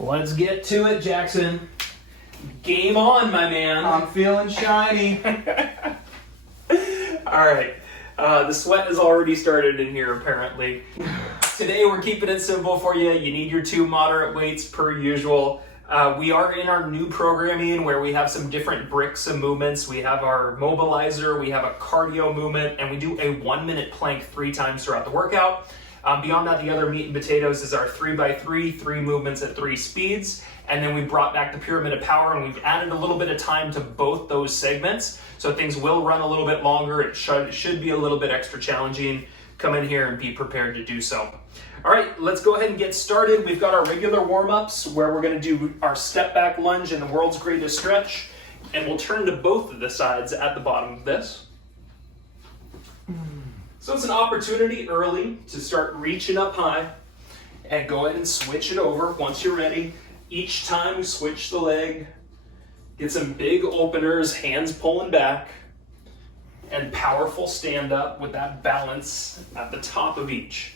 Let's get to it, Jackson. Game on, my man. I'm feeling shiny. All right. The sweat has already started in here, apparently. Today, we're keeping it simple for you. You need your 2 moderate weights per usual. We are in our new programming where we have some different bricks and movements. We have our Mobilizer, we have a cardio movement, and we do a 1-minute plank 3 times throughout the workout. Beyond that, the other meat and potatoes is our 3x3, 3 movements at 3 speeds. And then we brought back the pyramid of power, and we've added a little bit of time to both those segments. So things will run a little bit longer. It should be a little bit extra challenging. Come in here and be prepared to do so. All right, let's go ahead and get started. We've got our regular warm-ups where we're gonna do our step back lunge and the world's greatest stretch. And we'll turn to both of the sides at the bottom of this. So it's an opportunity early to start reaching up high and go ahead and switch it over once you're ready. Each time we switch the leg, get some big openers, hands pulling back, and powerful stand up with that balance at the top of each.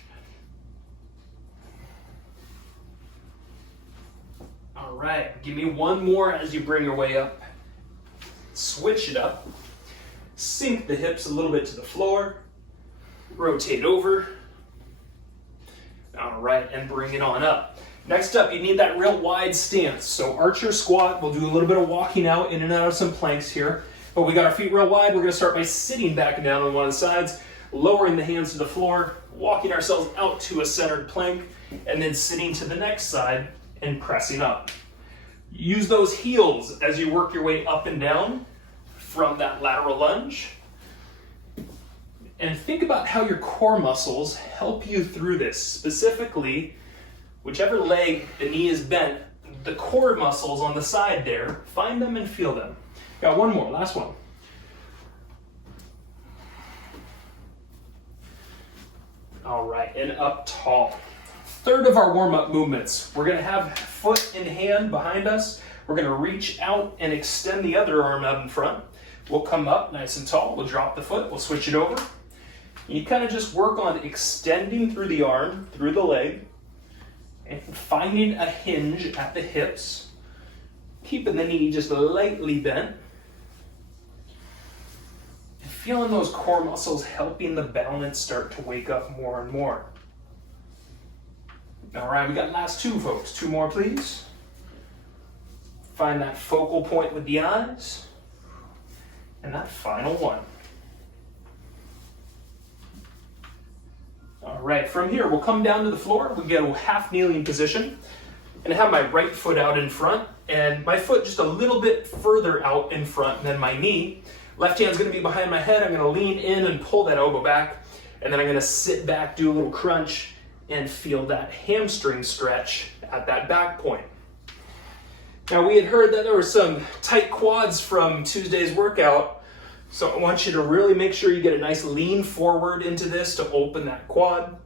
All right, give me one more as you bring your way up. Switch it up. Sink the hips a little bit to the floor. Rotate over. All right, and bring it on up. Next up, you need that real wide stance. So archer squat, we'll do a little bit of walking out, in and out of some planks here. But we got our feet real wide. We're gonna start by sitting back and down on one of the sides, lowering the hands to the floor, walking ourselves out to a centered plank, and then sitting to the next side and pressing up. Use those heels as you work your way up and down from that lateral lunge. And think about how your core muscles help you through this. Specifically, whichever leg the knee is bent, the core muscles on the side there, find them and feel them. Got one more, last one. All right, and up tall. Third of our warm-up movements. We're gonna have foot in hand behind us. We're gonna reach out and extend the other arm out in front. We'll come up nice and tall. We'll drop the foot, we'll switch it over. You kind of just work on extending through the arm, through the leg, and finding a hinge at the hips, keeping the knee just lightly bent, and feeling those core muscles helping the balance start to wake up more and more. All right, we got last 2, folks. 2 more, please. Find that focal point with the eyes, and that final one. All right, from here, we'll come down to the floor. We get a half kneeling position, and I have my right foot out in front, and my foot just a little bit further out in front than my knee. Left hand's gonna be behind my head. I'm gonna lean in and pull that elbow back, and then I'm gonna sit back, do a little crunch, and feel that hamstring stretch at that back point. Now, we had heard that there were some tight quads from Tuesday's workout, so I want you to really make sure you get a nice lean forward into this to open that quad,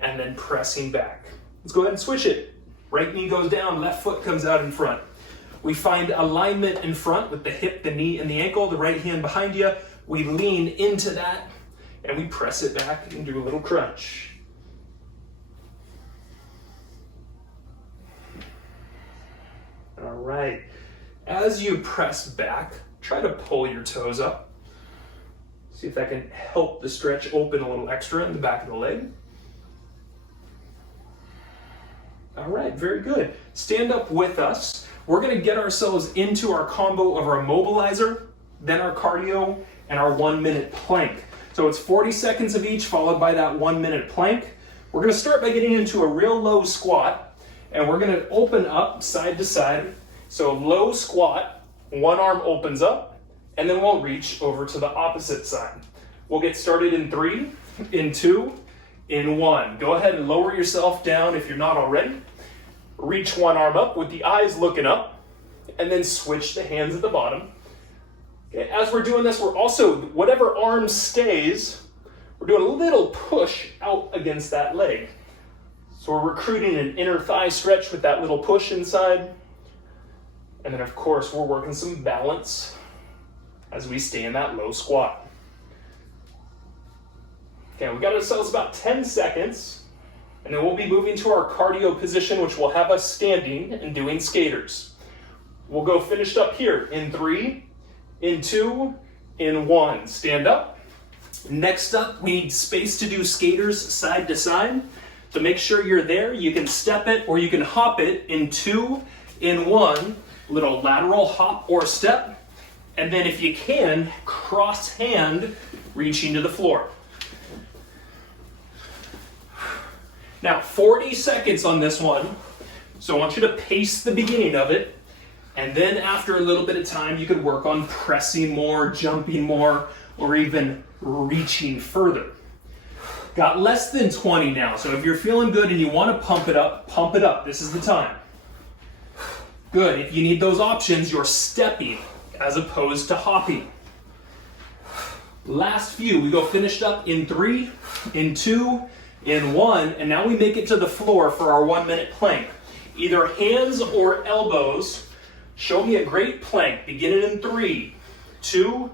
and then pressing back. Let's go ahead and switch it. Right knee goes down, left foot comes out in front. We find alignment in front with the hip, the knee, and the ankle, the right hand behind you. We lean into that, and we press it back and do a little crunch. All right, as you press back, try to pull your toes up. See if that can help the stretch open a little extra in the back of the leg. All right, very good. Stand up with us. We're gonna get ourselves into our combo of our Mobilizer, then our cardio, and our 1-minute plank. So it's 40 seconds of each, followed by that 1-minute plank. We're gonna start by getting into a real low squat, and we're gonna open up side to side. So low squat, one arm opens up, and then we'll reach over to the opposite side. We'll get started in 3, in 2, in 1. Go ahead and lower yourself down if you're not already. Reach one arm up with the eyes looking up, and then switch the hands at the bottom. Okay, as we're doing this, we're also, whatever arm stays, we're doing a little push out against that leg. So we're recruiting an inner thigh stretch with that little push inside. And then of course, we're working some balance as we stay in that low squat. Okay, we got ourselves about 10 seconds. And then we'll be moving to our cardio position, which will have us standing and doing skaters. We'll go finished up here in 3, in 2, in 1. Stand up. Next up, we need space to do skaters side to side. To make sure you're there, you can step it or you can hop it in 2, in 1. Little lateral hop or step. And then if you can, cross hand, reaching to the floor. Now, 40 seconds on this one. So I want you to pace the beginning of it. And then after a little bit of time, you could work on pressing more, jumping more, or even reaching further. Got less than 20 now. So if you're feeling good and you want to pump it up, pump it up. This is the time. Good. If you need those options, you're stepping as opposed to hopping. Last few. We go finished up in 3, in 2, in 1, and now we make it to the floor for our 1 minute plank. Either hands or elbows. Show me a great plank, beginning in 3, 2,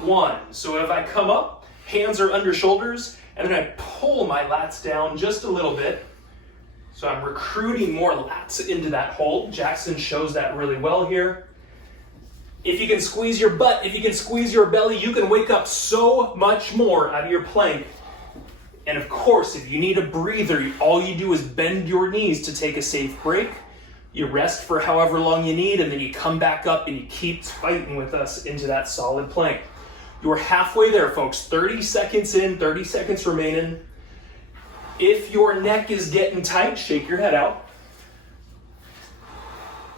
1. So if I come up, hands are under shoulders, and then I pull my lats down just a little bit. So I'm recruiting more lats into that hold. Jackson shows that really well here. If you can squeeze your butt, if you can squeeze your belly, you can wake up so much more out of your plank. And of course, if you need a breather, all you do is bend your knees to take a safe break. You rest for however long you need, and then you come back up and you keep fighting with us into that solid plank. You're halfway there, folks. 30 seconds in, 30 seconds remaining. If your neck is getting tight, shake your head out.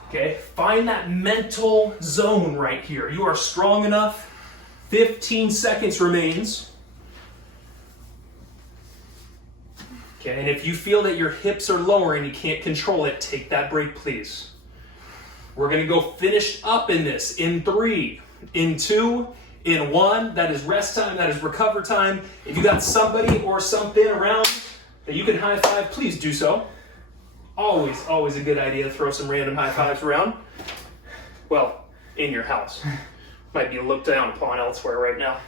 Okay, find that mental zone right here. You are strong enough. 15 seconds remains. Okay, and if you feel that your hips are lower and you can't control it, take that break, please. We're gonna go finish up in this in 3, in 2, in 1. That is rest time, that is recover time. If you got somebody or something around that you can high five, please do so. Always a good idea to throw some random high fives around. Well, in your house. Might be looked down upon elsewhere right now.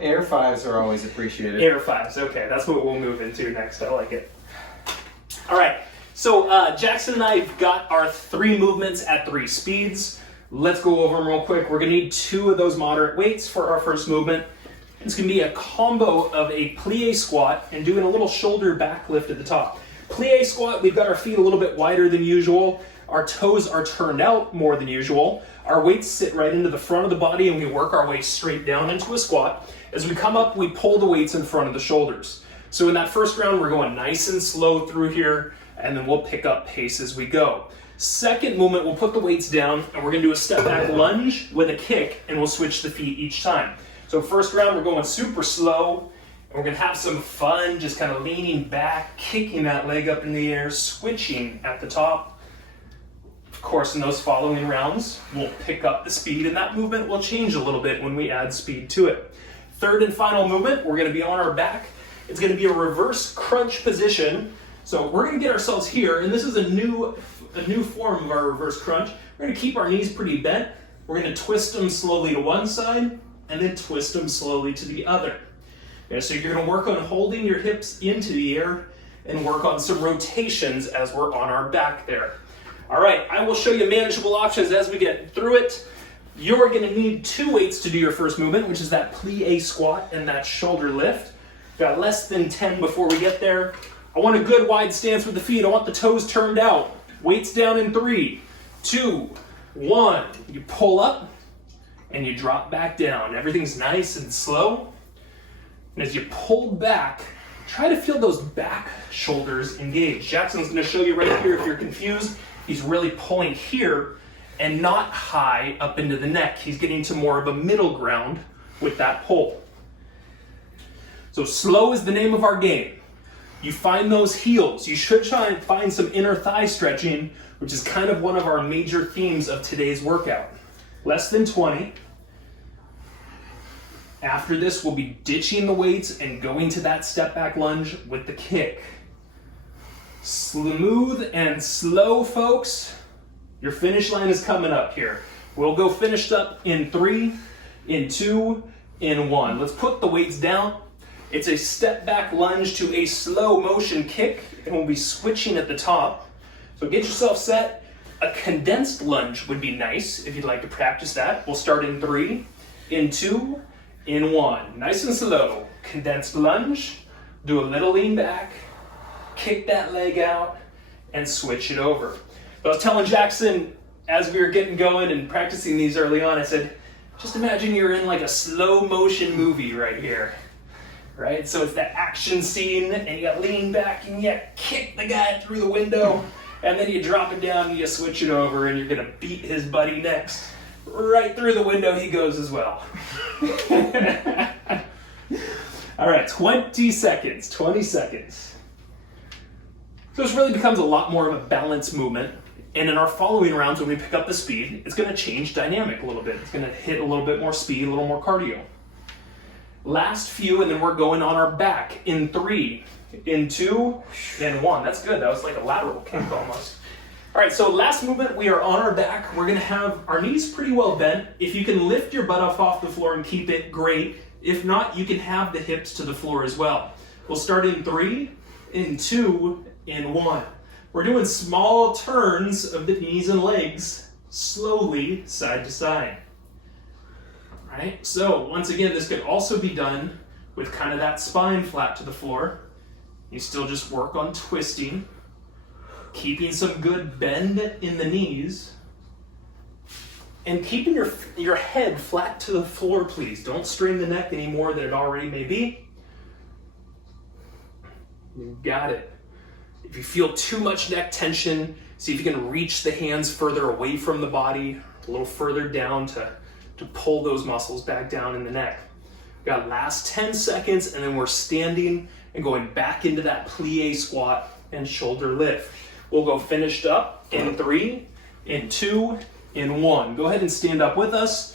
Air fives are always appreciated. Air fives, okay, that's what we'll move into next. I like it. All right, so Jackson and I have got our 3 movements at 3 speeds. Let's go over them real quick. We're gonna need 2 of those moderate weights for our first movement. It's gonna be a combo of a plie squat and doing a little shoulder back lift at the top. Plie squat, we've got our feet a little bit wider than usual. Our toes are turned out more than usual. Our weights sit right into the front of the body and we work our way straight down into a squat. As we come up, we pull the weights in front of the shoulders. So in that first round, we're going nice and slow through here, and then we'll pick up pace as we go. Second movement, we'll put the weights down and we're gonna do a step back lunge with a kick, and we'll switch the feet each time. So first round, we're going super slow, and we're gonna have some fun, just kind of leaning back, kicking that leg up in the air, switching at the top. Of course, in those following rounds, we'll pick up the speed, and that movement will change a little bit when we add speed to it. Third and final movement, we're gonna be on our back. It's gonna be a reverse crunch position. So we're gonna get ourselves here, and this is a new form of our reverse crunch. We're gonna keep our knees pretty bent. We're gonna twist them slowly to one side, and then twist them slowly to the other. Okay, so you're gonna work on holding your hips into the air and work on some rotations as we're on our back there. All right, I will show you manageable options as we get through it. You're gonna need 2 weights to do your first movement, which is that plie squat and that shoulder lift. Got less than 10 before we get there. I want a good wide stance with the feet. I want the toes turned out. Weights down in 3, 2, 1. You pull up and you drop back down. Everything's nice and slow. And as you pull back, try to feel those back shoulders engaged. Jackson's gonna show you right here if you're confused. He's really pulling here and not high up into the neck. He's getting to more of a middle ground with that pull. So slow is the name of our game. You find those heels. You should try and find some inner thigh stretching, which is kind of one of our major themes of today's workout. Less than 20. After this, we'll be ditching the weights and going to that step back lunge with the kick. Smooth and slow, folks. Your finish line is coming up here. We'll go finished up in 3, in 2, in 1. Let's put the weights down. It's a step back lunge to a slow motion kick, and we'll be switching at the top. So get yourself set. A condensed lunge would be nice if you'd like to practice that. We'll start in 3, in 2, in 1. Nice and slow. Condensed lunge, do a little lean back, kick that leg out, and switch it over. But I was telling Jackson as we were getting going and practicing these early on, I said, just imagine you're in like a slow motion movie right here. Right? So it's that action scene, and you got lean back, and you kick the guy through the window, and then you drop it down, and you switch it over, and you're gonna beat his buddy next. Right through the window he goes as well. All right, 20 seconds, 20 seconds. So this really becomes a lot more of a balanced movement, and in our following rounds, when we pick up the speed, it's gonna change dynamic a little bit. It's gonna hit a little bit more speed, a little more cardio. Last few, and then we're going on our back in 3, in 2, in 1. That's good. That was like a lateral kick almost. All right, so last movement, we are on our back. We're gonna have our knees pretty well bent. If you can lift your butt up off the floor and keep it, great. If not, you can have the hips to the floor as well. We'll start in 3, in 2, in 1. We're doing small turns of the knees and legs, slowly side to side. Right? So once again, this could also be done with kind of that spine flat to the floor. You still just work on twisting, keeping some good bend in the knees, and keeping your head flat to the floor, please. Don't strain the neck any more than it already may be. You got it. If you feel too much neck tension, see if you can reach the hands further away from the body, a little further down to pull those muscles back down in the neck. Got last 10 seconds, and then we're standing and going back into that plie squat and shoulder lift. We'll go finished up in 3, in 2, in 1. Go ahead and stand up with us.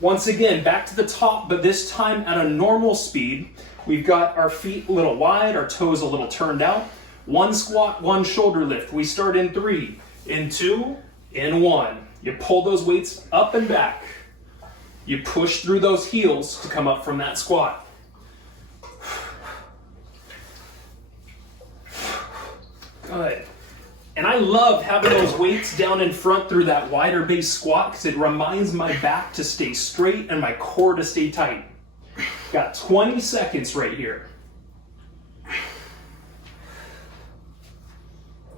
Once again, back to the top, but this time at a normal speed. We've got our feet a little wide, our toes a little turned out. 1 squat, 1 shoulder lift. We start in 3, in 2, in 1. You pull those weights up and back. You push through those heels to come up from that squat. Good. And I love having those weights down in front through that wider base squat because it reminds my back to stay straight and my core to stay tight. Got 20 seconds right here.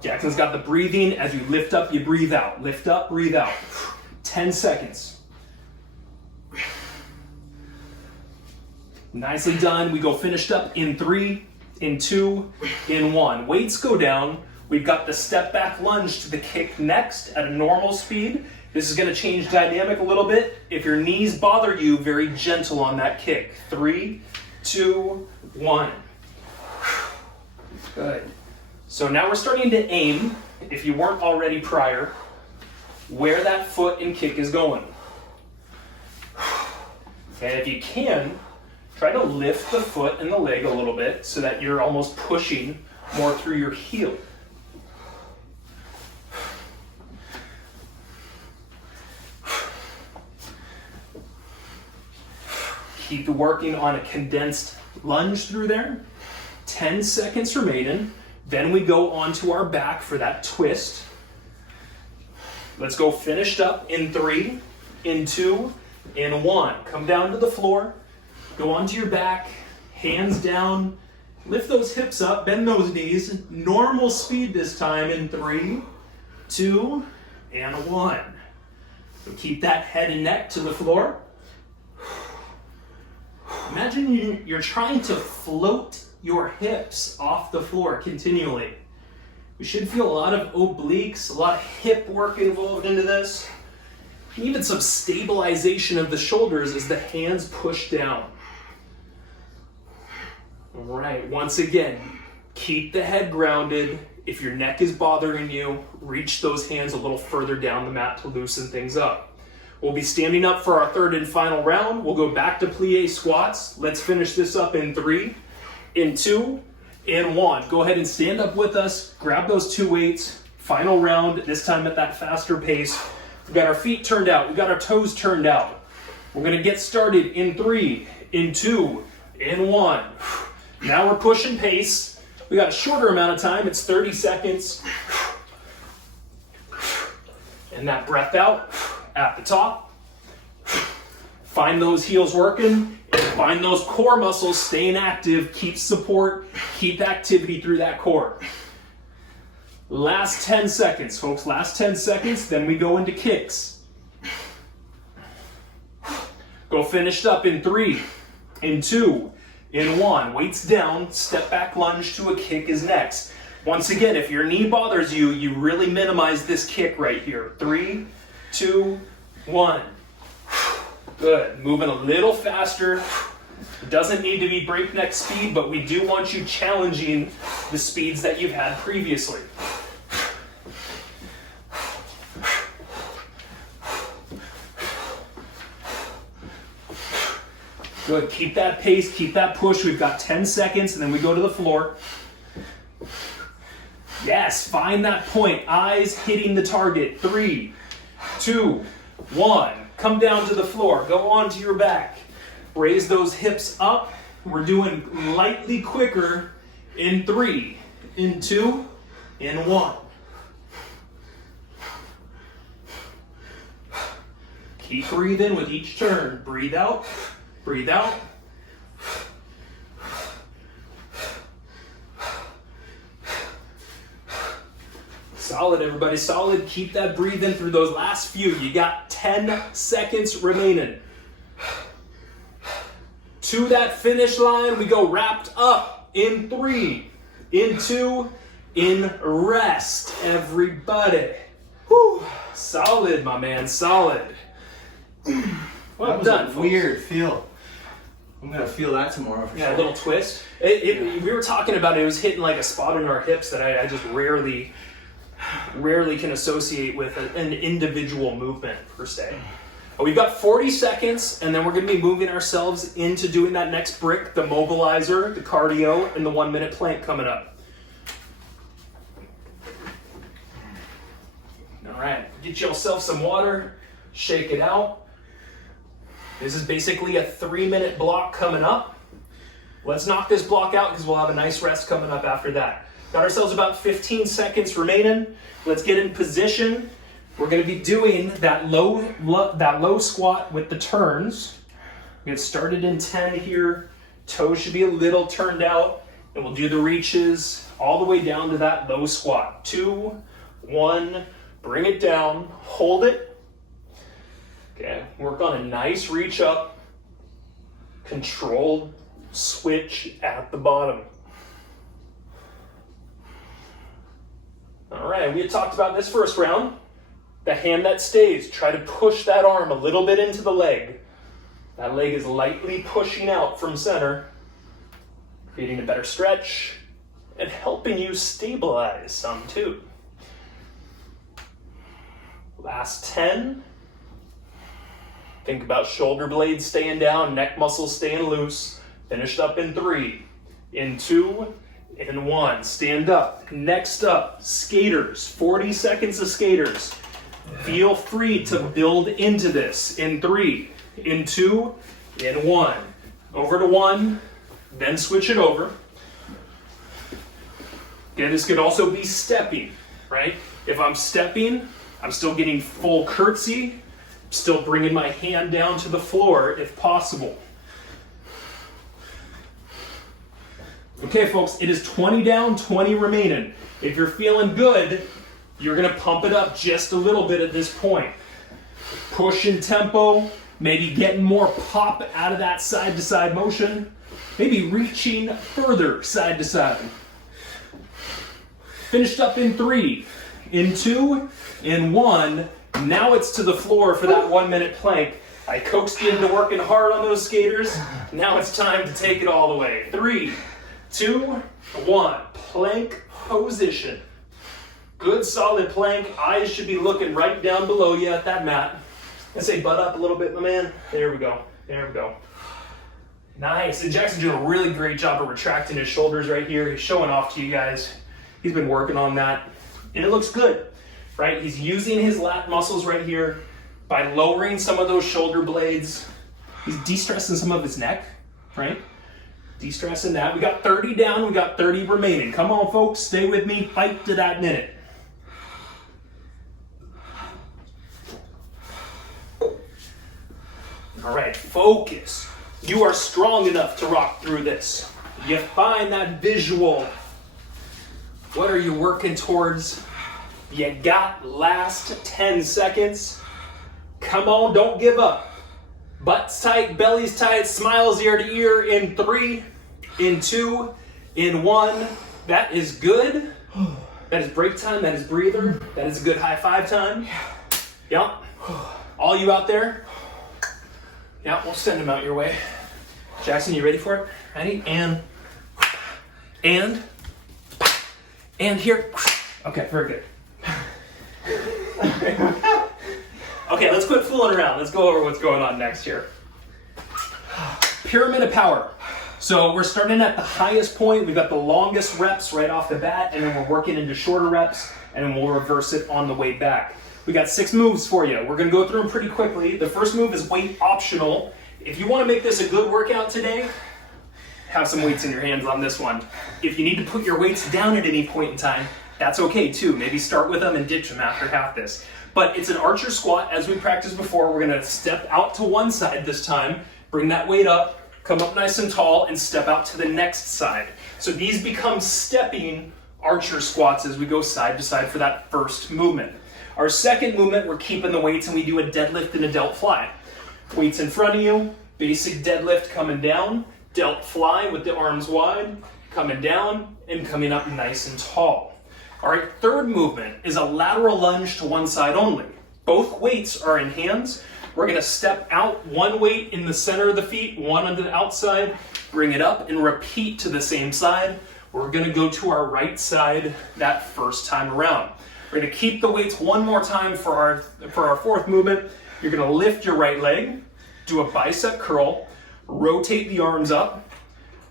Jackson's got the breathing. As you lift up, you breathe out. Lift up, breathe out. 10 seconds. Nicely done. We go finished up in 3, in 2, in 1. Weights go down. We've got the step back lunge to the kick next at a normal speed. This is going to change dynamic a little bit. If your knees bother you, very gentle on that kick. 3, 2, 1. Good. So now we're starting to aim, if you weren't already prior, where that foot and kick is going. And if you can, try to lift the foot and the leg a little bit so that you're almost pushing more through your heel. Keep working on a condensed lunge through there. 10 seconds remaining. Then we go onto our back for that twist. Let's go finished up in 3, in 2, in 1. Come down to the floor. Go onto your back, hands down. Lift those hips up, bend those knees. Normal speed this time in 3, 2, and 1. So keep that head and neck to the floor. Imagine you're trying to float your hips off the floor continually. We should feel a lot of obliques, a lot of hip work involved into this. Even some stabilization of the shoulders as the hands push down. All right, once again, keep the head grounded. If your neck is bothering you, reach those hands a little further down the mat to loosen things up. We'll be standing up for our third and final round. We'll go back to plie squats. Let's finish this up in 3, in 2, in 1. Go ahead and stand up with us. Grab those 2 weights. Final round, this time at that faster pace. We've got our feet turned out. We've got our toes turned out. We're going to get started in 3, in 2, in 1. Now we're pushing pace. We got a shorter amount of time. It's 30 seconds. And that breath out at the top. Find those heels working. And find those core muscles staying active. Keep support. Keep activity through that core. Last 10 seconds, folks. Last 10 seconds. Then we go into kicks. Go finished up in 3, in 2, in 1. Weights down. Step back lunge to a kick is next. Once again, if your knee bothers you, you really minimize this kick right here. 3, 2, 1. Good. Moving a little faster. It doesn't need to be breakneck speed, but we do want you challenging the speeds that you've had previously. Good. Keep that pace. Keep that push. We've got 10 seconds, and then we go to the floor. Yes. Find that point. Eyes hitting the target. 3, 2, 1. Come down to the floor. Go onto your back. Raise those hips up. We're doing lightly quicker in 3, in 2, in 1. Keep breathing with each turn. Breathe out. Breathe out. Solid, everybody, solid. Keep that breathing through those last few. You got 10 seconds remaining. To that finish line, we go wrapped up in 3, in 2, in rest, everybody. Whew. Solid, my man, solid. Well, That was done, a folks. weird feel. I'm gonna feel that tomorrow for Yeah, sure. a little twist. We were talking about it. It was hitting like a spot in our hips that I just rarely can associate with an individual movement per se. We've got 40 seconds, and then we're going to be moving ourselves into doing that next brick, the mobilizer, the cardio, and the 1-minute plank coming up. All right, get yourself some water, shake it out. This is basically a 3-minute block coming up. Let's knock this block out because we'll have a nice rest coming up after that. Got ourselves about 15 seconds remaining. Let's get in position. We're going to be doing that low squat with the turns. We get started in 10 here. Toes should be a little turned out. And we'll do the reaches all the way down to that low squat. 2, 1, bring it down, hold it. Okay, work on a nice reach up, controlled switch at the bottom. All right, we had talked about this first round. The hand that stays, try to push that arm a little bit into the leg. That leg is lightly pushing out from center, creating a better stretch and helping you stabilize some too. Last 10. Think about shoulder blades staying down, neck muscles staying loose. Finished up in 3, in 2, in 1. Stand up. Next up, skaters. 40 seconds of skaters. Feel free to build into this in 3, in 2, in 1. Over to 1, then switch it over. Again, this could also be stepping, right? If I'm stepping, I'm still getting full curtsy, still bringing my hand down to the floor if possible. Okay, folks, it is 20 down, 20 remaining. If you're feeling good, you're gonna pump it up just a little bit at this point. Push in tempo, maybe getting more pop out of that side to side motion, maybe reaching further side to side. Finished up in 3, in 2, in 1. Now it's to the floor for that 1-minute plank. I coaxed you into working hard on those skaters. Now it's time to take it all the way. 3, 2, 1. Plank position. Good solid plank. Eyes should be looking right down below you at that mat. I say butt up a little bit, my man. There we go. There we go. Nice. And Jackson's doing a really great job of retracting his shoulders right here. He's showing off to you guys. He's been working on that. And it looks good, right? He's using his lat muscles right here by lowering some of those shoulder blades. He's de-stressing some of his neck, right? De-stressing that. We got 30 down, we got 30 remaining. Come on, folks, stay with me, fight to that minute. All right, focus. You are strong enough to rock through this. You find that visual. What are you working towards? You got last 10 seconds. Come on, don't give up. Butts tight, bellies tight, smiles ear to ear in 3, in 2, in 1. That is good. That is break time, that is breather. That is a good high five time. Yep. All you out there? Yeah, we'll send them out your way. Jackson, you ready for it? Ready? And here. Okay, very good. Okay, let's quit fooling around. Let's go over what's going on next here. Pyramid of power. So we're starting at the highest point. We've got the longest reps right off the bat, and then we're working into shorter reps, and then we'll reverse it on the way back. We got 6 moves for you. We're gonna go through them pretty quickly. The first move is weight optional. If you wanna make this a good workout today, have some weights in your hands on this one. If you need to put your weights down at any point in time, that's okay too. Maybe start with them and ditch them after half this. But it's an archer squat. As we practiced before, we're gonna step out to one side this time, bring that weight up, come up nice and tall, and step out to the next side. So these become stepping archer squats as we go side to side for that first movement. Our second movement, we're keeping the weights and we do a deadlift and a delt fly. Weights in front of you, basic deadlift coming down, delt fly with the arms wide, coming down and coming up nice and tall. All right, third movement is a lateral lunge to one side only. Both weights are in hands. We're gonna step out, one weight in the center of the feet, one on the outside, bring it up and repeat to the same side. We're gonna go to our right side that first time around. We're gonna keep the weights one more time for our fourth movement. You're gonna lift your right leg, do a bicep curl, rotate the arms up,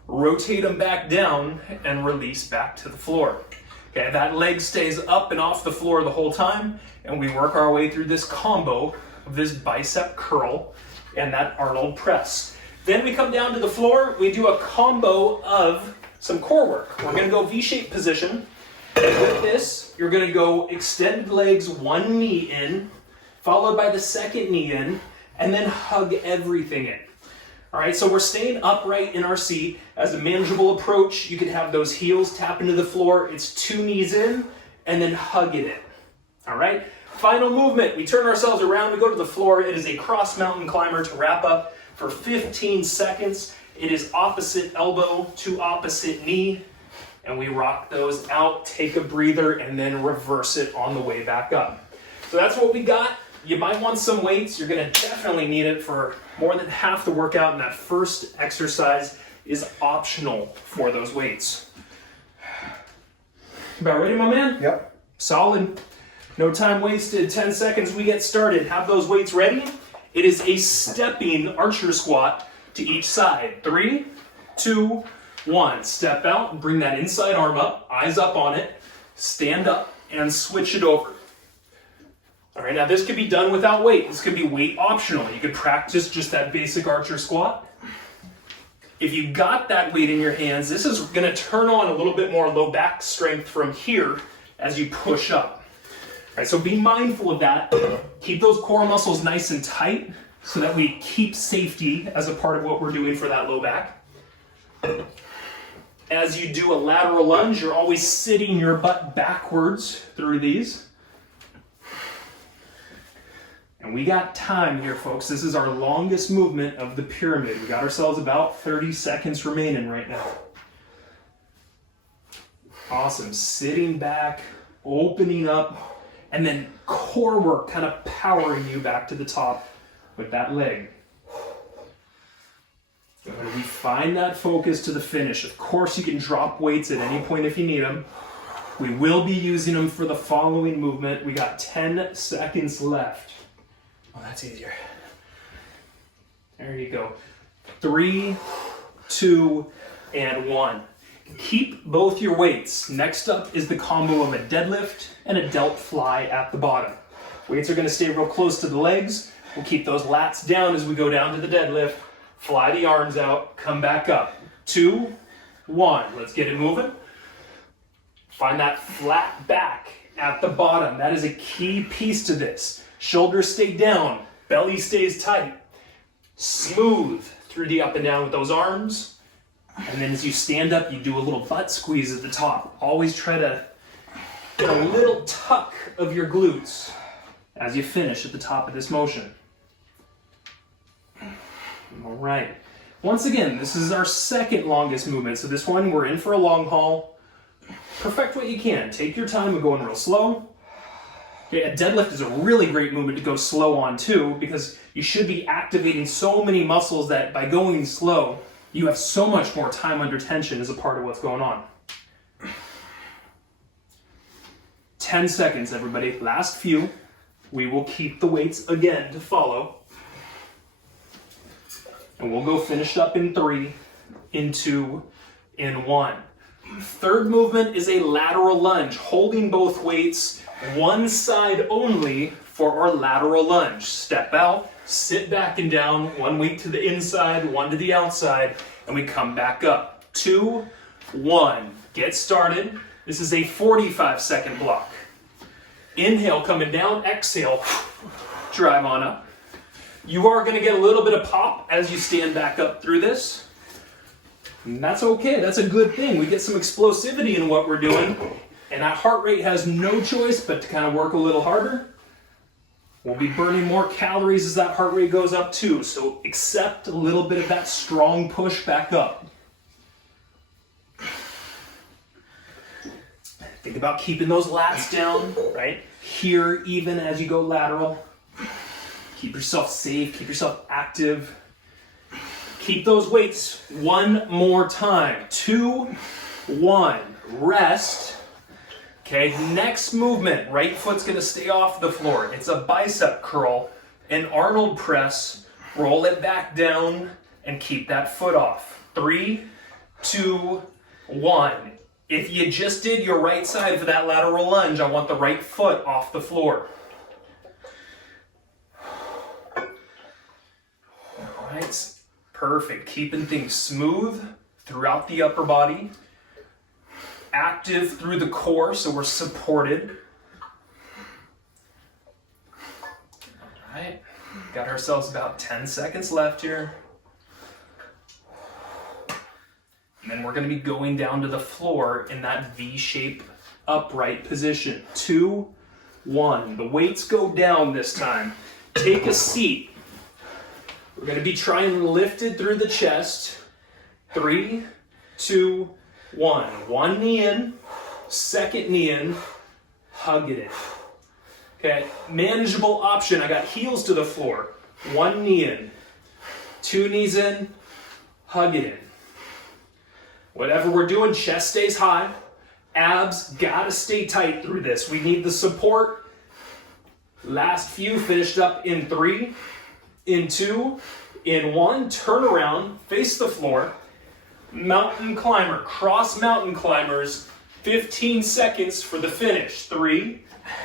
rotate them back down, and release back to the floor. Okay, that leg stays up and off the floor the whole time, and we work our way through this combo of this bicep curl and that Arnold press. Then we come down to the floor, we do a combo of some core work. We're gonna go V-shaped position. And with this, you're gonna go extended legs, one knee in, followed by the second knee in, and then hug everything in. All right, so we're staying upright in our seat. As a manageable approach, you can have those heels tap into the floor. It's 2 knees in, and then hug it in. All right, final movement. We turn ourselves around, we go to the floor. It is a cross mountain climber to wrap up for 15 seconds. It is opposite elbow to opposite knee. And we rock those out, take a breather, and then reverse it on the way back up. So that's what we got. You might want some weights. You're gonna definitely need it for more than half the workout, and that first exercise is optional for those weights. About ready, my man? Yep. Solid. No time wasted. 10 seconds, we get started. Have those weights ready. It is a stepping archer squat to each side. 3, 2, 1. Step out and bring that inside arm up, eyes up on it, stand up and switch it over. All right, now this could be done without weight. This could be weight optional. You could practice just that basic archer squat. If you got that weight in your hands, this is gonna turn on a little bit more low back strength from here as you push up. All right, so be mindful of that. Keep those core muscles nice and tight so that we keep safety as a part of what we're doing for that low back. As you do a lateral lunge, you're always sitting your butt backwards through these. And we got time here, folks. This is our longest movement of the pyramid. We got ourselves about 30 seconds remaining right now. Awesome. Sitting back, opening up, and then core work kind of powering you back to the top with that leg. And we find that focus to the finish. Of course, you can drop weights at any point if you need them. We will be using them for the following movement. We got 10 seconds left. Oh, that's easier. There you go. 3, 2, and 1. Keep both your weights. Next up is the combo of a deadlift and a delt fly at the bottom. Weights are going to stay real close to the legs. We'll keep those lats down as we go down to the deadlift. Fly the arms out, come back up. 2, 1. Let's get it moving. Find that flat back at the bottom. That is a key piece to this. Shoulders stay down, belly stays tight. Smooth through the up and down with those arms. And then as you stand up, you do a little butt squeeze at the top. Always try to get a little tuck of your glutes as you finish at the top of this motion. All right. Once again, this is our second longest movement. So this one, we're in for a long haul. Perfect what you can. Take your time and going real slow. Okay, a deadlift is a really great movement to go slow on too, because you should be activating so many muscles that by going slow, you have so much more time under tension as a part of what's going on. 10 seconds, everybody. Last few. We will keep the weights again to follow. And we'll go finish up in 3, in 2, in 1. Third movement is a lateral lunge, holding both weights one side only for our lateral lunge. Step out, sit back and down, one weight to the inside, one to the outside, and we come back up. 2, 1. Get started. This is a 45-second block. Inhale, coming down, exhale, drive on up. You are going to get a little bit of pop as you stand back up through this. And that's okay, that's a good thing. We get some explosivity in what we're doing, and that heart rate has no choice but to kind of work a little harder. We'll be burning more calories as that heart rate goes up too, so accept a little bit of that strong push back up. Think about keeping those lats down, right? Here, even as you go lateral. Keep yourself safe, keep yourself active. Keep those weights one more time. 2, 1. Rest. Okay, next movement. Right foot's gonna stay off the floor. It's a bicep curl, an Arnold press. Roll it back down and keep that foot off. 3, 2, 1. If you just did your right side for that lateral lunge, I want the right foot off the floor. All right. Perfect. Keeping things smooth throughout the upper body. Active through the core, so we're supported. All right. Got ourselves about 10 seconds left here. And then we're going to be going down to the floor in that V-shape upright position. 2, 1. The weights go down this time. Take a seat. We're going to be trying lifted through the chest. 3, 2, 1. One knee in, second knee in, hug it in. Okay, manageable option. I got heels to the floor. One knee in, 2 knees in, hug it in. Whatever we're doing, chest stays high. Abs gotta stay tight through this. We need the support. Last few finished up in 3, in 2, in 1. Turn around, face the floor. Mountain climber, cross mountain climbers. 15 seconds for the finish. 3,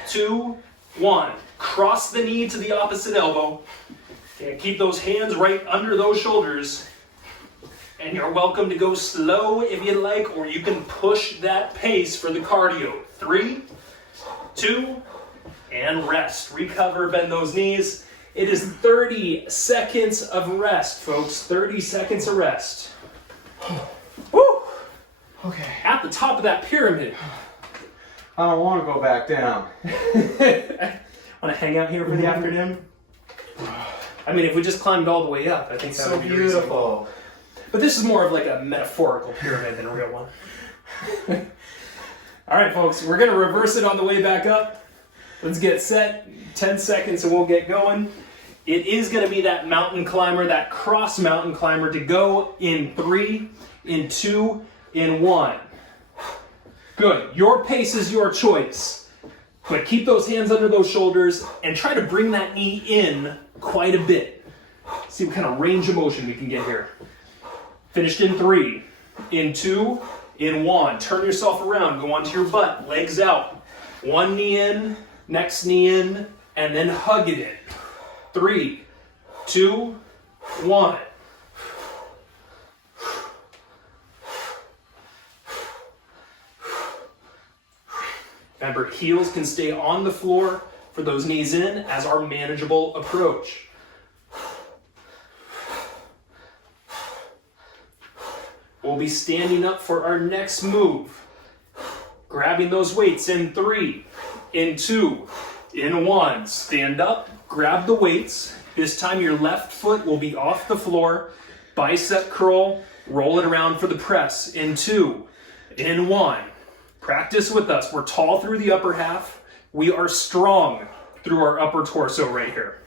2, 1. Cross the knee to the opposite elbow. Okay, keep those hands right under those shoulders. And you're welcome to go slow if you like, or you can push that pace for the cardio. 3, 2, and rest. Recover, bend those knees. It is 30 seconds of rest, folks. 30 seconds of rest. Woo! Okay. At the top of that pyramid. I don't want to go back down. Want to hang out here for the afternoon? I mean, if we just climbed all the way up, I think that would be beautiful. reasonable. But this is more of like a metaphorical pyramid than a real one. All right, folks, we're going to reverse it on the way back up. Let's get set. 10 seconds and we'll get going. It is going to be that mountain climber, that cross mountain climber to go in 3, in 2, in 1. Good. Your pace is your choice. But keep those hands under those shoulders and try to bring that knee in quite a bit. See what kind of range of motion we can get here. Finished in 3, in 2, in 1. Turn yourself around, go onto your butt, legs out. One knee in, next knee in, and then hug it in. 3, 2, 1. Remember, heels can stay on the floor for those knees in as our manageable approach. We'll be standing up for our next move. Grabbing those weights in 3, in 2, in 1. Stand up, grab the weights. This time your left foot will be off the floor. Bicep curl, roll it around for the press. In 2, in 1. Practice with us. We're tall through the upper half. We are strong through our upper torso right here.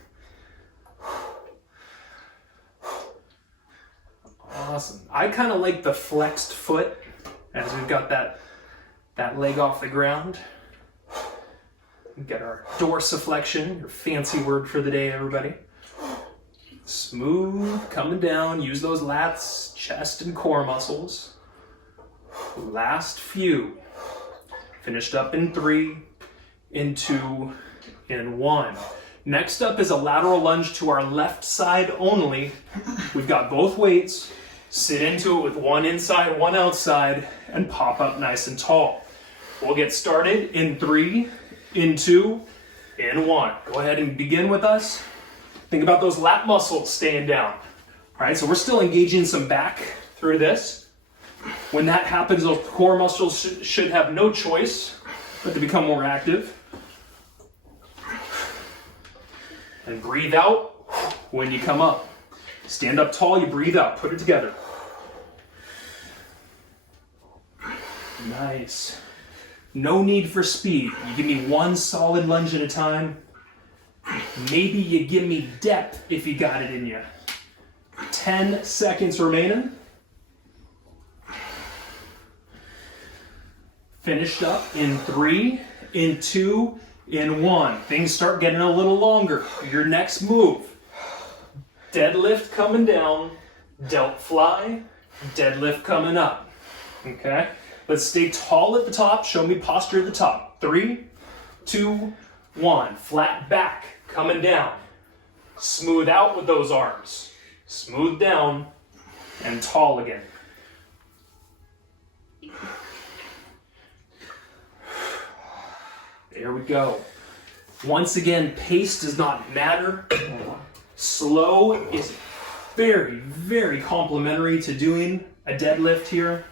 Awesome. I kind of like the flexed foot as we've got that leg off the ground. We get our dorsiflexion, your fancy word for the day, everybody. Smooth, coming down. Use those lats, chest, and core muscles. Last few. Finished up in 3, in 2, in 1. Next up is a lateral lunge to our left side only. We've got both weights. Sit into it with one inside, one outside, and pop up nice and tall. We'll get started in 3, in 2, in 1. Go ahead and begin with us. Think about those lat muscles staying down. All right, so we're still engaging some back through this. When that happens, those core muscles should have no choice but to become more active. And breathe out when you come up. Stand up tall, you breathe out, put it together. Nice. No need for speed. You give me one solid lunge at a time. Maybe you give me depth if you got it in you. 10 seconds remaining. Finished up in 3, in 2, in 1. Things start getting a little longer. Your next move. Deadlift coming down, Delt Fly, deadlift coming up. Okay? Let's stay tall at the top. Show me posture at the top. 3, 2, 1. Flat back coming down. Smooth out with those arms. Smooth down and tall again. There we go. Once again, pace does not matter. Slow is very, very complimentary to doing a deadlift here.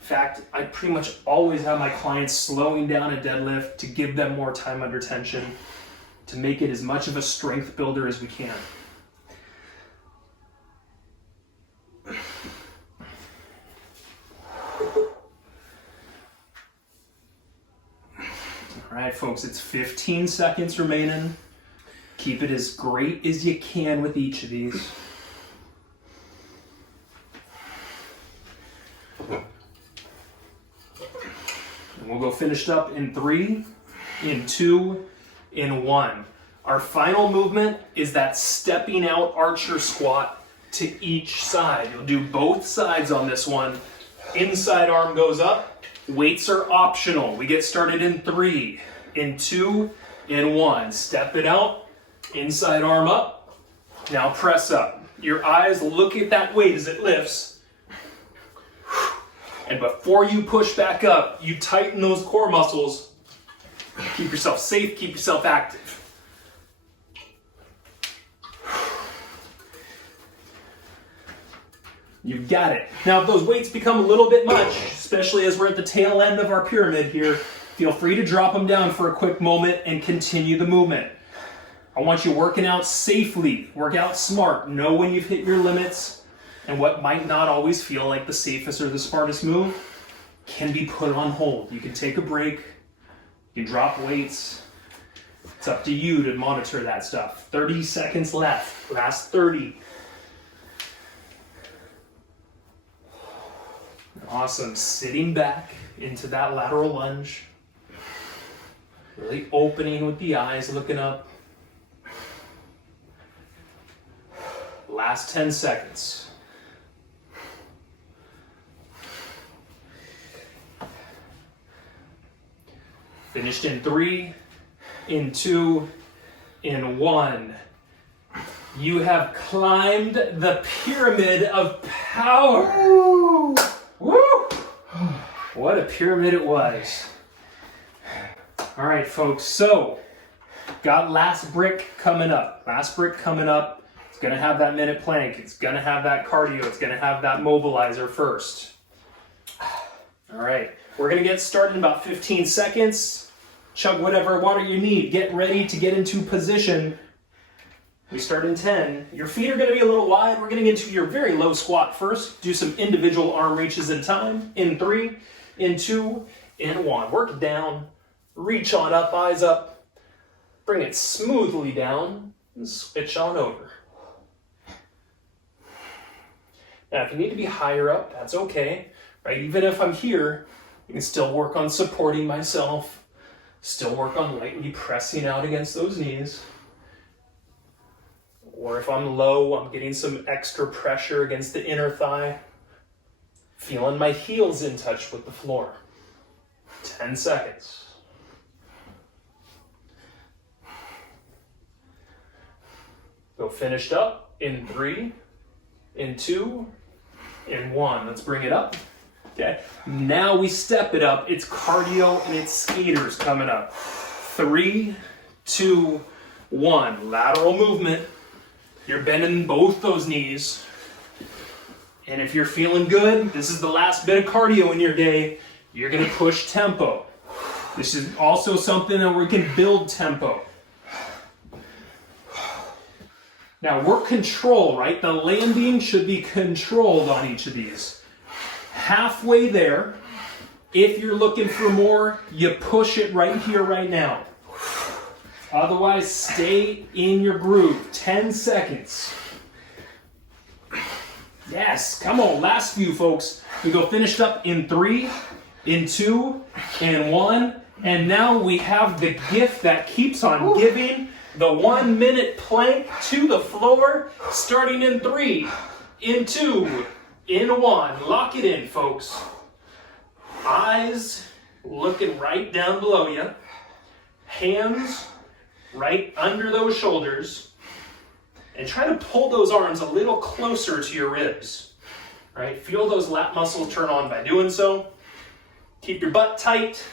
In fact, I pretty much always have my clients slowing down a deadlift to give them more time under tension, to make it as much of a strength builder as we can. All right, folks, it's 15 seconds remaining. Keep it as great as you can with each of these. And we'll go finished up in 3, in 2, in 1. Our final movement is that stepping out archer squat to each side. You'll do both sides on this one. Inside arm goes up. Weights are optional. We get started in 3, in 2, in 1. Step it out. Inside arm up. Now press up. Your eyes look at that weight as it lifts. And before you push back up, you tighten those core muscles. Keep yourself safe, keep yourself active. You got it. Now, if those weights become a little bit much, especially as we're at the tail end of our pyramid here, feel free to drop them down for a quick moment and continue the movement. I want you working out safely, work out smart, know when you've hit your limits, and what might not always feel like the safest or the smartest move can be put on hold. You can take a break, you can drop weights. It's up to you to monitor that stuff. 30 seconds left, last 30. Awesome, sitting back into that lateral lunge. Really opening with the eyes, looking up. Last 10 seconds. Finished in 3, in 2, in 1. You have climbed the pyramid of power. Woo! What a pyramid it was. All right, folks, so got last brick coming up. Last brick coming up. It's gonna have that minute plank. It's gonna have that cardio. It's gonna have that mobilizer first. All right, we're gonna get started in about 15 seconds. Chug whatever water you need. Get ready to get into position. We start in 10. Your feet are gonna be a little wide. We're gonna get into your very low squat first. Do some individual arm reaches in time. In 3, in 2, in 1. Work down, reach on up, eyes up. Bring it smoothly down and switch on over. Now, if you need to be higher up, that's okay, right? Even if I'm here, you can still work on supporting myself, still work on lightly pressing out against those knees. Or if I'm low, I'm getting some extra pressure against the inner thigh, feeling my heels in touch with the floor. 10 seconds. Go finished up in 3, in 2, in 1. Let's bring it up. Okay. Now we step it up. It's cardio and it's skaters coming up. 3, 2, 1. Lateral movement. You're bending both those knees. And if you're feeling good, this is the last bit of cardio in your day. You're going to push tempo. This is also something that we can build tempo. Now work control, right? The landing should be controlled on each of these. Halfway there, if you're looking for more, you push it right here, right now. Otherwise, stay in your groove. 10 seconds. Yes, come on, last few, folks. We go finished up in 3, in 2, and 1. And now we have the gift that keeps on giving. The 1 minute plank to the floor, starting in 3, in 2, in 1. Lock it in, folks. Eyes looking right down below you. Hands right under those shoulders. And try to pull those arms a little closer to your ribs. Right? Feel those lat muscles turn on by doing so. Keep your butt tight.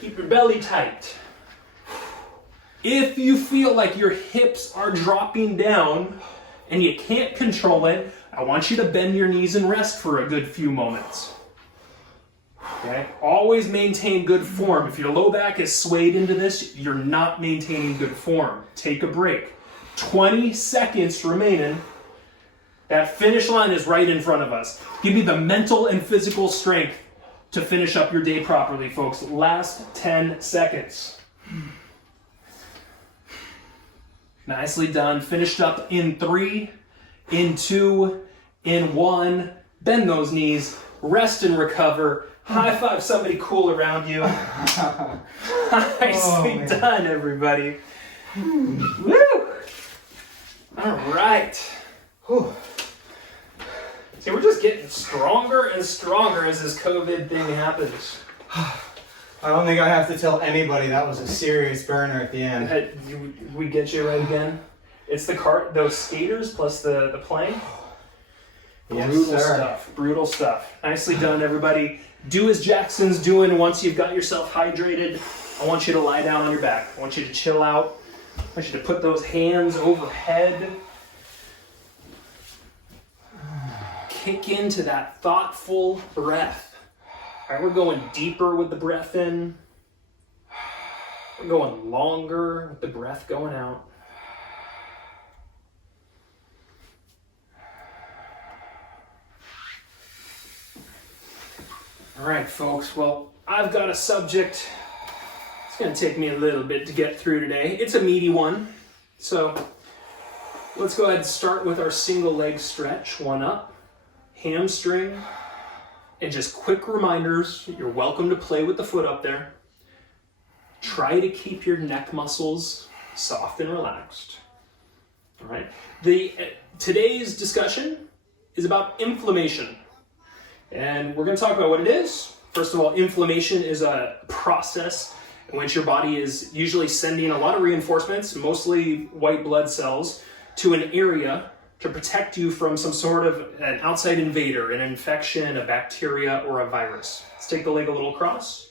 Keep your belly tight. If you feel like your hips are dropping down and you can't control it, I want you to bend your knees and rest for a good few moments. Okay? Always maintain good form. If your low back is swayed into this, you're not maintaining good form. Take a break. 20 seconds remaining. That finish line is right in front of us. Give me the mental and physical strength to finish up your day properly, folks. Last 10 seconds. Nicely done. Finished up in 3, in 2, in 1. Bend those knees. Rest and recover. High five somebody cool around you. Nicely done, everybody. Woo! All right. See, we're just getting stronger and stronger as this COVID thing happens. I don't think I have to tell anybody that was a serious burner at the end. Did we get you right again? It's those skaters plus the plane. Yes, Brutal sir. stuff. Brutal stuff. Nicely done, everybody. Do as Jackson's doing. Once you've got yourself hydrated, I want you to lie down on your back. I want you to chill out. I want you to put those hands overhead. Kick into that thoughtful breath. All right, we're going deeper with the breath in. We're going longer with the breath going out. All right, folks. Well, I've got a subject. It's going to take me a little bit to get through today. It's a meaty one. So let's go ahead and start with our single leg stretch. 1 up, hamstring. And just quick reminders, you're welcome to play with the foot up there. Try to keep your neck muscles soft and relaxed. All right. Today's discussion is about inflammation. And we're going to talk about what it is. First of all, inflammation is a process in which your body is usually sending a lot of reinforcements, mostly white blood cells, to an area to protect you from some sort of an outside invader, an infection, a bacteria, or a virus. Let's take the leg a little across.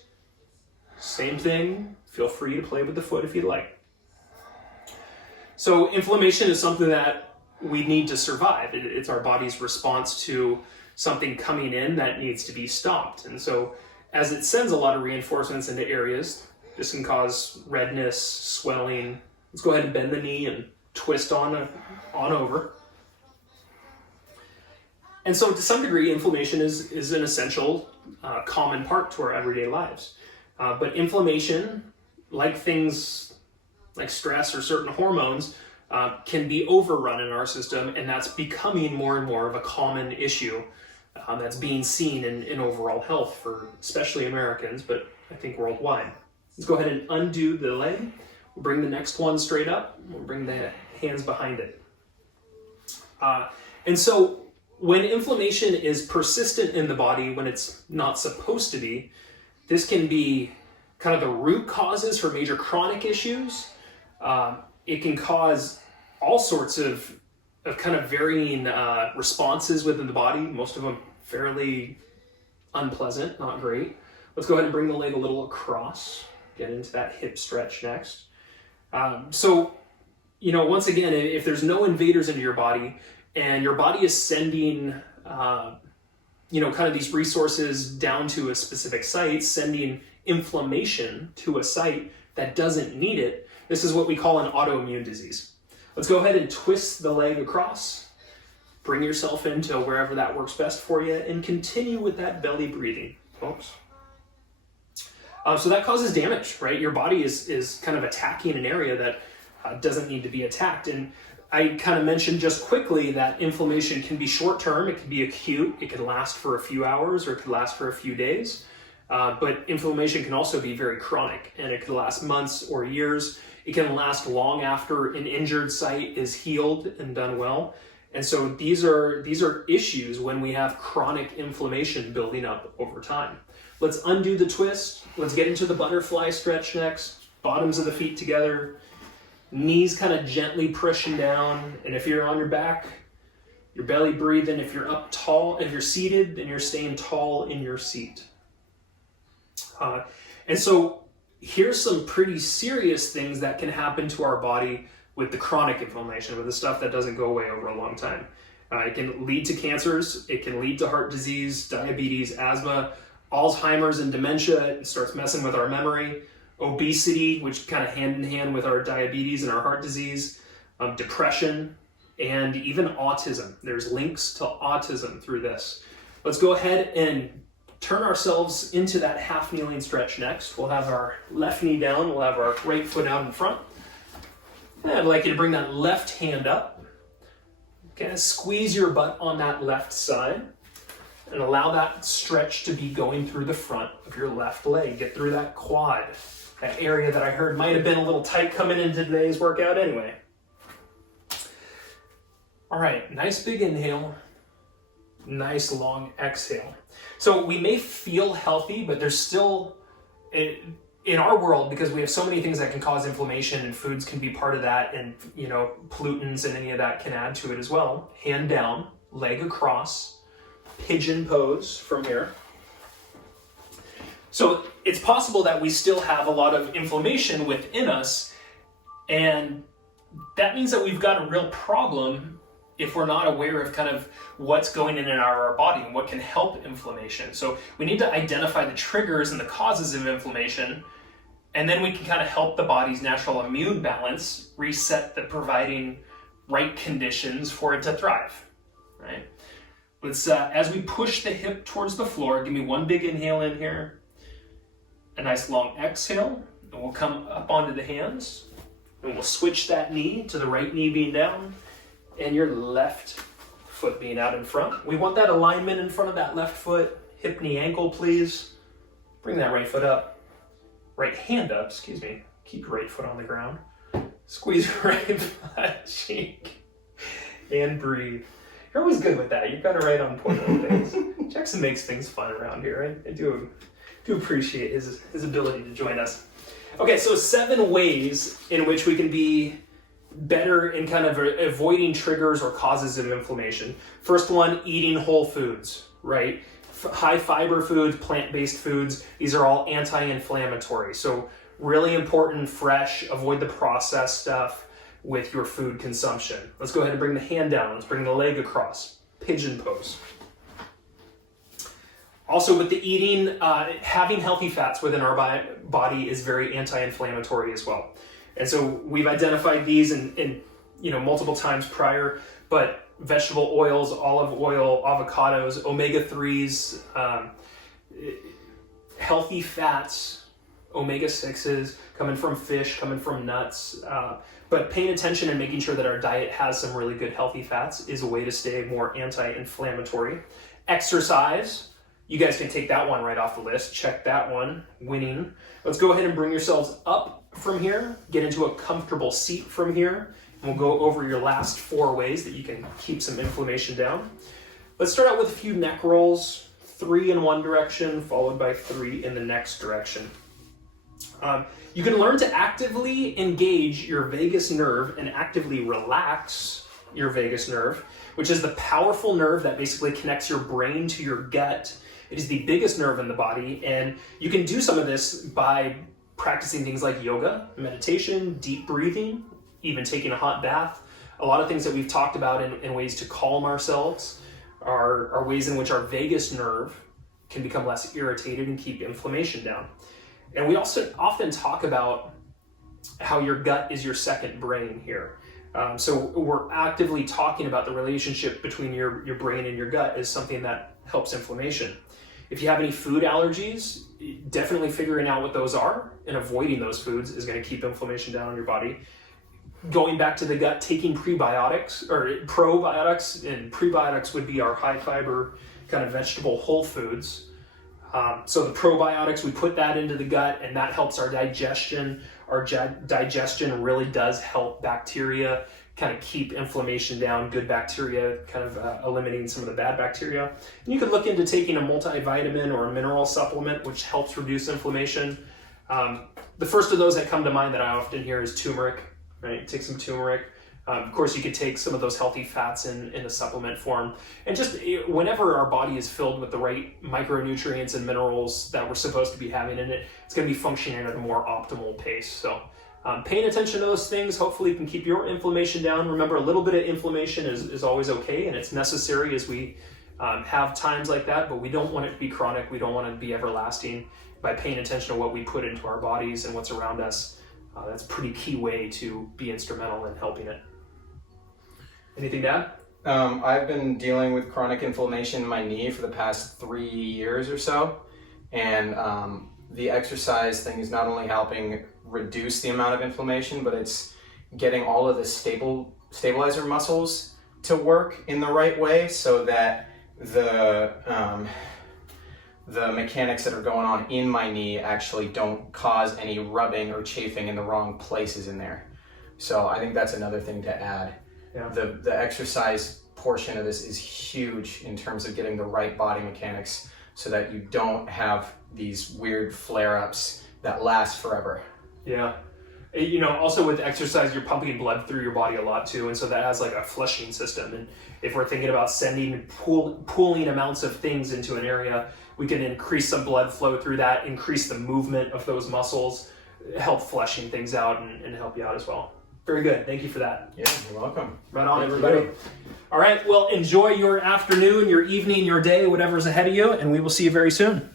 Same thing, feel free to play with the foot if you'd like. So inflammation is something that we need to survive. It's our body's response to something coming in that needs to be stopped. And so as it sends a lot of reinforcements into areas, this can cause redness, swelling. Let's go ahead and bend the knee and twist on over. And so to some degree, inflammation is an essential, common part to our everyday lives. But inflammation, like things like stress or certain hormones, can be overrun in our system, and that's becoming more and more of a common issue that's being seen in overall health for especially Americans, but I think worldwide. Let's go ahead and undo the leg. We'll bring the next one straight up. We'll bring the hands behind it. And so when inflammation is persistent in the body when it's not supposed to be, this can be kind of the root causes for major chronic issues. It can cause all sorts of kind of varying responses within the body, most of them fairly unpleasant, not great. Let's go ahead and bring the leg a little across, get into that hip stretch next. So, once again, if there's no invaders into your body and your body is sending, kind of these resources down to a specific site, sending inflammation to a site that doesn't need it, this is what we call an autoimmune disease. Let's go ahead and twist the leg across. Bring yourself into wherever that works best for you and continue with that belly breathing, folks. So that causes damage, right? Your body is kind of attacking an area that doesn't need to be attacked. And I kind of mentioned just quickly that inflammation can be short-term, it can be acute, it can last for a few hours or it could last for a few days. But inflammation can also be very chronic, and it could last months or years. It can last long after an injured site is healed and done well. And so these are issues when we have chronic inflammation building up over time. Let's undo the twist. Let's get into the butterfly stretch next. Bottoms of the feet together. Knees kind of gently pushing down. And if you're on your back, your belly breathing. If you're up tall, if you're seated, then you're staying tall in your seat. And so here's some pretty serious things that can happen to our body with the chronic inflammation, with the stuff that doesn't go away over a long time. It can lead to cancers, it can lead to heart disease, diabetes, asthma, Alzheimer's and dementia. It starts messing with our memory, obesity, which kind of hand in hand with our diabetes and our heart disease, depression, and even autism. There's links to autism through this. Let's go ahead and turn ourselves into that half kneeling stretch next. We'll have our left knee down, we'll have our right foot out in front. And I'd like you to bring that left hand up. Kind of squeeze your butt on that left side and allow that stretch to be going through the front of your left leg. Get through that quad, that area that I heard might have been a little tight coming into today's workout anyway. All right, nice big inhale, nice long exhale. So we may feel healthy, but there's still, in our world, because we have so many things that can cause inflammation and foods can be part of that, and pollutants and any of that can add to it as well. Hand down, leg across, pigeon pose from here. So it's possible that we still have a lot of inflammation within us, and that means that we've got a real problem if we're not aware of kind of what's going in and out of our body and what can help inflammation. So we need to identify the triggers and the causes of inflammation, and then we can kind of help the body's natural immune balance reset the providing right conditions for it to thrive, right? Let's, as we push the hip towards the floor, give me one big inhale in here, a nice long exhale, and we'll come up onto the hands, and we'll switch that knee to the right knee being down, and your left foot being out in front. We want that alignment in front of that left foot. Hip, knee, ankle, please. Bring that right foot up. Right hand up, excuse me. Keep your right foot on the ground. Squeeze your right flat cheek. And breathe. You're always good with that. You've got it right on point on things. Jackson makes things fun around here. I do appreciate his ability to join us. Okay, so 7 ways in which we can be better in kind of avoiding triggers or causes of inflammation. First one, eating whole foods, right? High fiber foods, plant-based foods, these are all anti-inflammatory. So Really important, fresh, avoid the processed stuff with your food consumption. Let's go ahead and bring the hand down. Let's bring the leg across. Pigeon pose. Also with the eating, having healthy fats within our body is very anti-inflammatory as well. And so we've identified these in multiple times prior, but vegetable oils, olive oil, avocados, omega-3s, healthy fats, omega-6s, coming from fish, coming from nuts. But paying attention and making sure that our diet has some really good healthy fats is a way to stay more anti-inflammatory. Exercise. You guys can take that one right off the list. Check that one, winning. Let's go ahead and bring yourselves up from here. Get into a comfortable seat from here. And we'll go over your last 4 ways that you can keep some inflammation down. Let's start out with a few neck rolls. 3 in one direction, followed by 3 in the next direction. You can learn to actively engage your vagus nerve and actively relax your vagus nerve, which is the powerful nerve that basically connects your brain to your gut. It is the biggest nerve in the body, and you can do some of this by practicing things like yoga, meditation, deep breathing, even taking a hot bath. A lot of things that we've talked about in ways to calm ourselves are ways in which our vagus nerve can become less irritated and keep inflammation down. And we also often talk about how your gut is your second brain here. So we're actively talking about the relationship between your brain and your gut as something that helps inflammation. If you have any food allergies, definitely figuring out what those are and avoiding those foods is going to keep inflammation down in your body. Going back to the gut, taking prebiotics or probiotics, and prebiotics would be our high fiber kind of vegetable whole foods. So the probiotics, we put that into the gut and that helps our digestion. Our digestion really does help bacteria kind of keep inflammation down, good bacteria kind of eliminating some of the bad bacteria. And you could look into taking a multivitamin or a mineral supplement, which helps reduce inflammation. The first of those that come to mind that I often hear is turmeric, right? Take some turmeric. Of course, you could take some of those healthy fats in a supplement form. And just whenever our body is filled with the right micronutrients and minerals that we're supposed to be having in it, it's going to be functioning at a more optimal pace. So paying attention to those things hopefully can keep your inflammation down. Remember, a little bit of inflammation is always okay, and it's necessary as we have times like that, but we don't want it to be chronic. We don't want it to be everlasting. By paying attention to what we put into our bodies and what's around us, that's a pretty key way to be instrumental in helping it. Anything to add? I've been dealing with chronic inflammation in my knee for the past 3 years or so, and the exercise thing is not only helping reduce the amount of inflammation, but it's getting all of the stabilizer muscles to work in the right way so that the mechanics that are going on in my knee actually don't cause any rubbing or chafing in the wrong places in there. So I think that's another thing to add. Yeah. The exercise portion of this is huge in terms of getting the right body mechanics so that you don't have these weird flare-ups that last forever. Yeah. Also with exercise, you're pumping blood through your body a lot too, and so that has like a flushing system. And if we're thinking about sending pooling amounts of things into an area, we can increase some blood flow through that, increase the movement of those muscles, help flushing things out and help you out as well. Very good. Thank you for that. Yeah, you're welcome. Right on, Thank everybody. you. All right. Well, enjoy your afternoon, your evening, your day, whatever's ahead of you, and we will see you very soon.